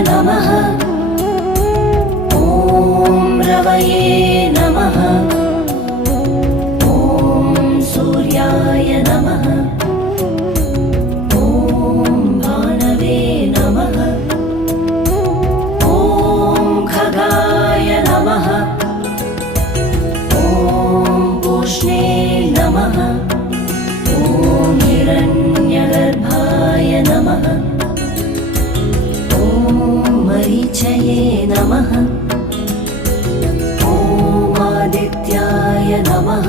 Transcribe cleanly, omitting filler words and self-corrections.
नमः। ॐ रवये नमः। ॐ सूर्याय नमः। ॐ भानवे नमः। ॐ खगाय नमः। ॐ पूष्णे नमः। ॐ हिरण्यगर्भाय नमः। ॐ मरीचये नमः। ॐ आदित्याय नमः।